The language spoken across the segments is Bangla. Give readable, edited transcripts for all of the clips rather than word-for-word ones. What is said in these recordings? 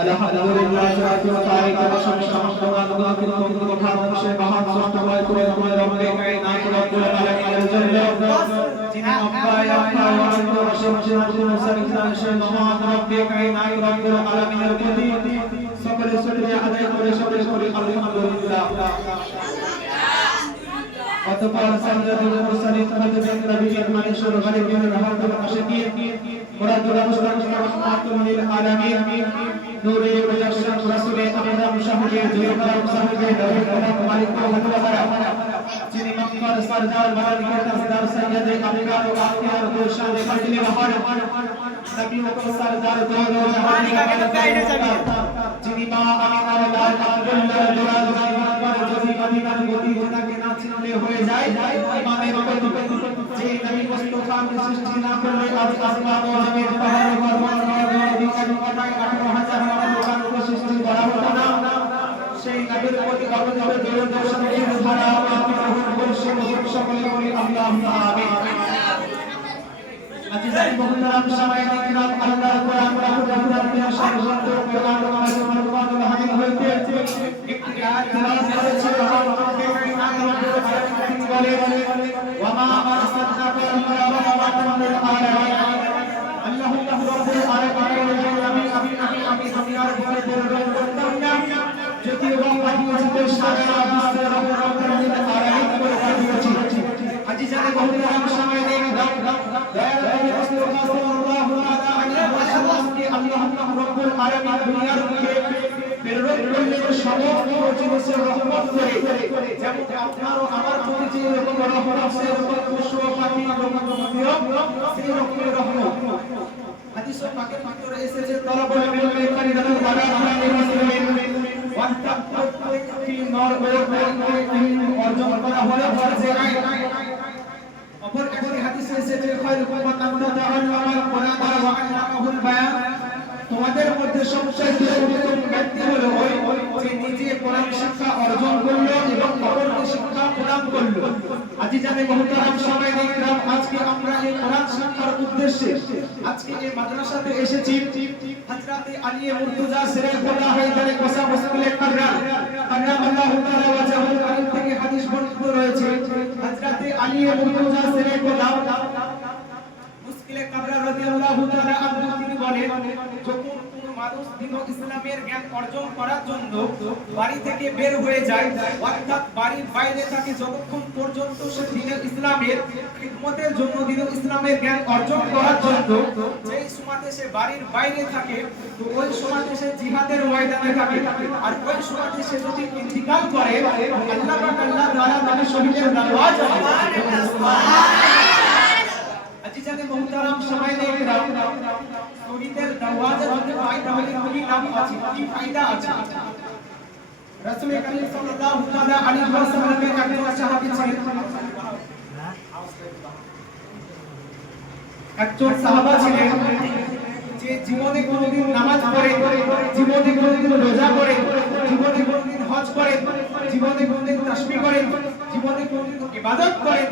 আলহামদুলিল্লাহ ওয়া তাআলা সমস্ত মানবতা কিন্তু কথা বলছে মহান সত্যময় করে রব্বে কায়নাত রব্বুল আলামিনের জন্য যিনি আব্বায় আল্লাহ ওয়া রাসূলুল্লাহ মহান রব্বে কায়নাত রব্বুল আলামিনের প্রতি সকলে শুকরিয়া আদায় করে সকলে করি আলহামদুলিল্লাহ। অতঃপর সাজ্জাদুল মুরসালিন নবীর নবীর মানুষের গরিবের রহমতের আশিকিন মুরাদুল মুসলিম রাহমাতুল লিল আলামিন নূরে মুজাসসাম রাসূলে আকরাম শাহরে জয়কার সাহেবে নবী কলাম মালিক ওয়া যিনি মক্কার সরদার মালিকের তাজদার সৈয়দে আমিরাত ও আখিয়ার গুলশান ফজলে বহার নবী ও সরদার দোনো জাহানিকা কে গাইডে যাবে যিনি মা আমিনার লাল আব্দুল্লাহ দুলাল জামার যদি মদিনার গতি ওনাকে না চিনলে হয়ে যায় ইমামের গতি যে নবী মুস্তাফা কে সৃষ্টি না করলে আজ আসমান ও জমিন পাহাড় পর্বত নদী কাটায় 18000 মানুষকে সৃষ্টি করা হতো না। সেই নবীর প্রতি অবতারে দরুদ ও সালাম ধারা সকলে বলি আল্লাহুম্মা আমিন। আজিজান মুহতারাম সামাইয়ে কিরাম আল্লাহর কোরআন রাহুল কে সর্বন্ত কোরআন মাসুমান হামিদ হইতে একটি আয়াত তেলাওয়াত করেছে বলে ওয়া মা আরসালনাকা ইল্লা রাহমাতাল লিল আলামিন আল্লাহু রাব্বুল আলামিন আমি দুনিয়ার ভিতরে দরুদ করতাম না যদি ওয়া পাঠিয়েছে সারা বিশ্বের রাহমাতাল লিল আলামিন করে পাঠিয়েছি। আজিজান মুহতারাম সামাইয়ে দয়াল নবী মুস্তাফা সাল্লাল্লাহু আলাইহি ওয়াসাল্লাম কে আল্লাহ রাব্বুল আলামিন দুনিয়ার বুকে প্রেরণ করলেন সমস্ত জিনিসের রহমত করে যেমন আপনার ও আমার প্রতি যে রকম রহমত আছে রকম পশু পাখি রকমীয় সেই রকমের রহমত হাদিস পাকের ভিতরে এসেছে তালাবুল ইলমি ফারিদাতুল ওয়ালা আলাল মুসলিমিন ওয়ান্তাব প্রত্যেকটি নর ও নারী অর্জন করা হলো ফরজে আইন। অপর একটি হাদিসে এসেছে খায়রুকুম মান তাআল্লামাল কোরআন ওয়া আল্লামাহুল বায়ান তোমাদের মধ্যে সবচেয়ে উত্তম ব্যক্তি হলো ওই যে নিজে কোরআন শিক্ষা অর্জন করলো এবং অপরকে শিক্ষা প্রদান করলো। আজিজানে মুহতারাম সামাইয়ে কিরাম আজকে আমরা এই কোরআন শিক্ষার উদ্দেশ্যে আজকে এই মাদ্রাসাতে এসেছি। হযরত আলী মুর্তজা সিরাজুল্লাহ হায়দারে কোসা মুশকিলে কাররা আল্লাহু তাআলা ওয়াজহুল কারীম থেকে হাদিস বর্ণিত রয়েছে। হযরত আলী মুর্তজা সিরাজুল্লাহ মুশকিলে কাররা রাদিয়াল্লাহু তাআলা আনহু তিনি বলেন যখন কোনো মানুষ দ্বীন ইসলামের জ্ঞান অর্জন করার জন্য বাড়ি থেকে বের হয়ে যায় অর্থাৎ বাড়ির বাইরে থাকে যতক্ষণ পর্যন্ত সে দ্বীন ইসলামের খিদমতের জন্য দ্বীন ইসলামের জ্ঞান অর্জন করার জন্য যেই সময়তে সে বাড়ির বাইরে থাকে তো ওই সময়তে সে জিহাদের ময়দানে থাকে আর ওই সময়তে সে যদি ইন্তিকাল করে আল্লাহ পাক আল্লাহ তাআলা তাকে শহীদের দরওয়াজা আজিজানে মুহতারাম সামাইয়ে কিরাম শহীদের দরওয়াজা যদি পাই তাহলে কি লাভ আছে কি ফায়দা আছে। রাসূল করিম সাল্লাল্লাহু তাআলা আলাইহি ওয়াসাল্লামের একজন সাহাবী ছিলেন একজন সাহাবা ছিলেন যে জীবনে কোনোদিন নামাজ পড়ে জীবনে কোনোদিন রোজা করে জীবনে কোনোদিন হজ করে জীবনে কোনোদিন তাসবিহ করে জীবনে কোনোদিন ইবাদত করেন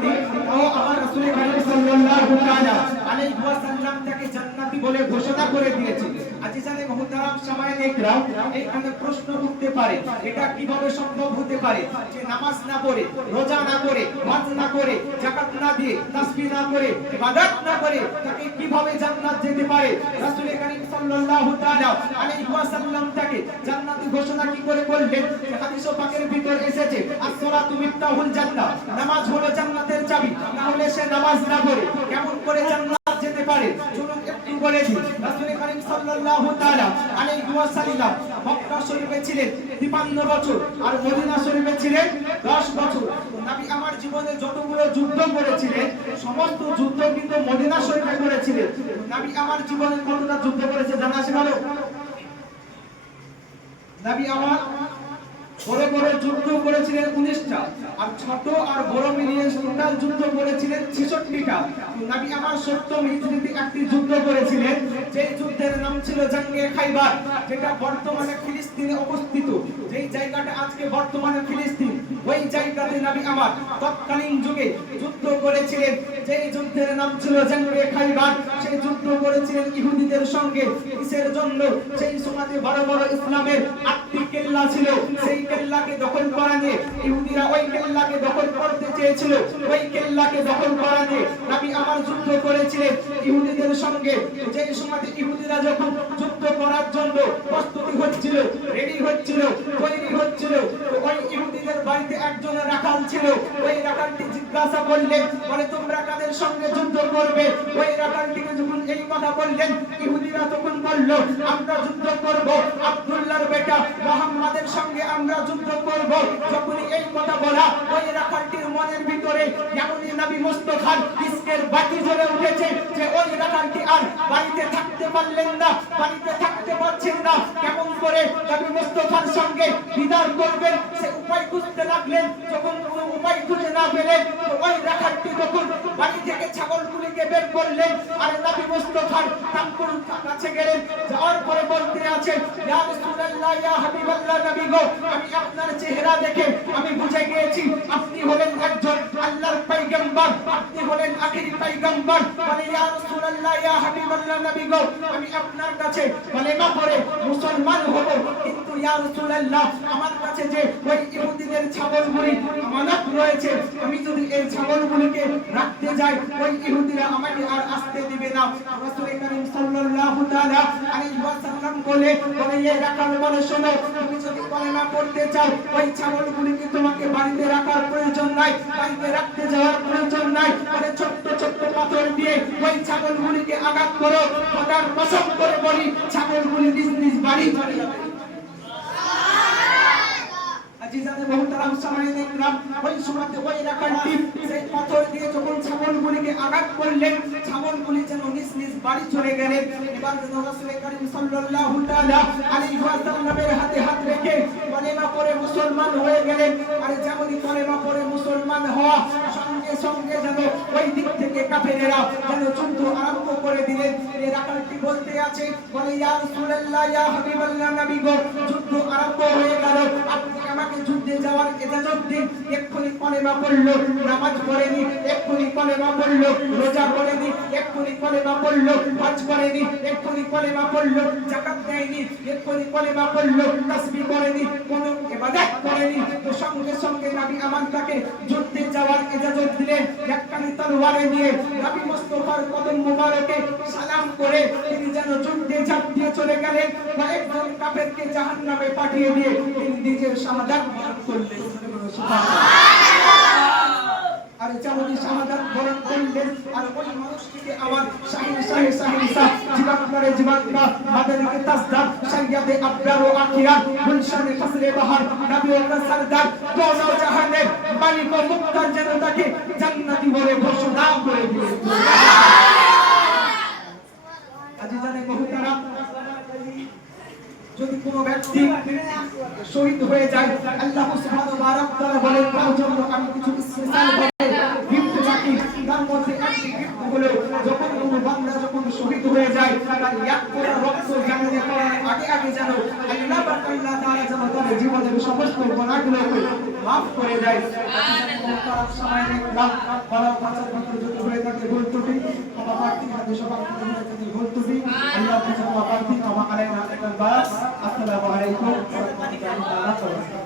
ও আমার রাসূল করিম সাল্লাল্লাহু তাআলা আলাইহি ওয়াসাল্লাম তাকে জান্নাতি বলে ঘোষণা করে দিয়েছে। আজিজানে মুহতারাম সামাইয়ে কিরাম এখানে প্রশ্ন উঠতে পারে এটা কিভাবে সম্ভব হতে পারে যে নামাজ না পড়ে রোজা না করে হজ না করে যাকাত না দিয়ে তাসবিহ না করে ইবাদত না করে তাকে কিভাবে জান্নাত যেতে পারে। রাসূল করিম সাল্লাল্লাহু তাআলা আলাইহি ওয়াসাল্লাম তাকে জান্নাতি ঘোষণা কি করে করলেন হাদিস পাকের ভিতর এসেছে as-সালাতু মিফতাহুল জান্নাহ নামাজ হলো জান্নাতের চাবি তাহলে সে নামাজ না পড়ে কেমন করে জান্নাত যেতে পারে চলুন একটু বলে দিই। রাসূল করিম সাল্লাল্লাহু তাআলা আলাইহি ওয়াসাল্লাম মক্কা শরীফে ছিলেন 53 বছর আর মদিনা শরীফে ছিলেন 10 বছর। নবী আমার জীবনে যতগুলো যুদ্ধ করেছিলেন সমস্ত যুদ্ধ কিন্তু মদিনা শরীফে করেছিলেন। নবী আমার জীবনে কতটা যুদ্ধ করেছে জানা আছে ভালো? নবী আমার বড় বড় যুদ্ধ করেছিলেন 19টা আর ছোট আর বড় মিলিয়ে টোটাল যুদ্ধ করেছিলেন 66টা। নবী আমার 70 হিজরিতে একটি যুদ্ধ করেছিলেন যেই যুদ্ধের নাম ছিল জঙ্গে খাইবার যেটা বর্তমানে ফিলিস্তিনে অবস্থিত যেই জায়গাটা আজকে বর্তমানে ফিলিস্তিন ওই জায়গাতে নবী আমার তৎকালীন যুগে যুদ্ধ করেছিলেন। যেই যুদ্ধের নাম ছিল জঙ্গে খাইবার। সেই যুদ্ধ করেছিলেন ইহুদিদের সঙ্গে। কিসের জন্য? সেই সময়তে বড় বড় ইসলামের 8টি কেল্লা ছিল। সেই কেল্লাকে দখল করা নিয়ে ইহুদিরা ওই কেল্লাকে দখল করতে চেয়েছিল। ওই কেল্লাকে দখল করা নিয়ে নবী আমার যুদ্ধ করেছিলেন ইহুদিদের সঙ্গে। যেই সময়তে ইহুদিরা যখন যুদ্ধ করার জন্য প্রস্তুতি হচ্ছিল, রেডি হচ্ছিল, তৈরি হচ্ছিল, ওই ইহুদিদের বাড়িতে একজন রাখাল ছিল। ওই রাখালটি জিজ্ঞাসা করলেন, বলে তোমরা কাদের সঙ্গে যুদ্ধ করবে? ওই রাখালটিকে যখন এই কথা বললেন, ইহুদিরা তখন বলল, আমরা যুদ্ধ করব আব্দুল্লাহর বেটা মুহাম্মাদের সঙ্গে, আমরা যুদ্ধ করব। যখন এই কথা বলা, ওই রাখালটির মনের ভিতরে এমনই নবী মুস্তাফার ইশকের বাতি জ্বলে উঠেছে যে ওই রাখালটি আর বাড়িতে থাকতে পারলেন না, বাড়িতে থাকতে পারছেন না। কেমন করে নবী মুস্তাফার সঙ্গে দিদার করবেন সে উপায় খুঁজতে লাগলেন। যখন কোনো উপায় খুঁজে না পেলেন, ওই রাখালটি তখন বাড়ি থেকে ছাগলগুলিকে বের করলেন আর নবী মুস্তাফার কানপুর কাছে গেলেন। যাওয়ার পরে বলতে আছেন, ইয়া রাসূলুল্লাহ, ইয়া হাবিবাল্লাহ নবী গো, আমি আপনার চেহারা দেখে আমি বুঝে গিয়েছি আপনি হলেন একজন আল্লাহর পয়গম্বর, আপনি হলেন আখিরি পয়গম্বর। বলে ইয়া রাসূলুল্লাহ, ইয়া হাবিবাল্লাহ নবী গো, আমি আপনার কাছে কালেমা পড়ে মুসলমান হব, কিন্তু ইয়া রাসূলুল্লাহ আমার কাছে যে ওই ইহুদিদের ছাগলগুলি আমানত রয়েছে, আমি যদি এই ছাগলগুলিকে রাখতে যাই ওই ইহুদিরা আমাকে আর আসতে দিবে না। রাসূল করিম সাল্লাল্লাহু তাআলা আলাইহি ওয়াসাল্লাম বলে এই রাখাল বলে, শোনো, তুমি যদি কালেমা পড়তে চাও ওই ছাগলগুলিকে তোমাকে বাড়িতে রাখার প্রয়োজন নাই, বাড়িতে রাখতে যাওয়ার প্রয়োজন নাই। বলে ছোট্ট ছোট্ট পাথর দিয়ে ওই ছাগলগুলিকে আঘাত করো, খোদার কসম করে বলি ছাগলগুলি নিজ নিজ বাড়ি চলে যাবে। আজিজানে মুহতারাম সামাইনে ইকরাম, ওই সময়তে ওই রাখালটি সেই পাথর দিয়ে যখন ছাগলগুলিকে আঘাত করলেন, ছাগলগুলি যেন নিজ নিজ বাড়ি চলে গেলেন। এবার রাসূল করিম সাল্লাল্লাহু তাআলা আলাইহি ওয়াসাল্লামের হাতে হাত রেখে কালেমা পড়ে মুসলমান হয়ে গেলেন। আর যেমনই কালেমা পড়ে মুসলমান হওয়া সঙ্গে সঙ্গে যেন ওই দিক থেকে কাফেরেরা যেন যুদ্ধ আরম্ভ করে দিলেন। এই রাখালটি বলতে আছে, বলে ইয়া রাসূলুল্লাহ, ইয়া হাবিবাল্লাহ নবী গো, যুদ্ধ আরম্ভ হয়ে গেল, আপনি আমাকে যুদ্ধে যাওয়ার ইজাজত দিন। এক্ষুনি কালেমা পড়ল, নামাজ পড়েনি, এক্ষুনি কালেমা পড়ল, রোজা করেনি, এক্ষুনি কালেমা পড়ল, হজ করেনি, এক্ষুনি কালেমা পড়ল, যাকাত দেয়নি, এক্ষুনি কালেমা পড়ল, তাসবিহ করেনি, কোনো ইবাদত করেনি, তো সঙ্গে সঙ্গে নবী আমার তাকে যুদ্ধে যাওয়ার ইজাজত দিলেন। একখানি তলোয়ার নিয়ে নবী মুস্তাফার কদম মুবারকে সালাম করে তিনি যেন যুদ্ধে ঝাঁপ দিয়ে চলে গেলেন। কয়েকজন কাফেরকে জাহান্নামে পাঠিয়ে দিয়ে তিনি নিজের শাহাদাত বরণ করলেন। আর যেমনই শাহাদাত বরণ করলেন, আর ওই মানুষটিকে আমার জীবন জীবনটা মাদারিকে তাসদার শরিয়াতে আবরার ও আখিরাত গুলশানে ফসলে বাহার নবী ও সরদার দোনো জাহানের মালিক ও মুক্তার যেন তাকে জান্নাতি বলে ঘোষণা করে দিলেন। আজিজানে মুহতারাম, যদি কোনো ব্যক্তি শহীদ হয়ে যায়, আল্লাহ সুবহানাহু ওয়া তাআলা বলেন তার জন্য আমি কিছু স্পেশাল গিফট রাখি। তার মধ্যে একটি গিফট হলো, যখন কোনো বান্দা যখন শহীদ হয়ে যায় তার এক ফোঁটা রক্ত জামিনে পড়ার আগে আগে যেন আল্লাহ তাআলা যেন তার জীবনের সমস্ত গুনাহগুলোকে মাফ করে দেয়। তার সময় নাম বড় ভাষার ভিতরে যদি হয়ে থাকে ভুল ত্রুটি, ক্ষমা প্রার্থী, হাদিস পাঠে হয়ে থাকে ভুল ত্রুটি, আল্লাহ ক্ষমা প্রার্থী, ক্ষমা আলাইনা আল-বাস। আসসালামু আলাইকুম ওয়া রাহমাতুল্লাহি ওয়া বারাকাতুহু।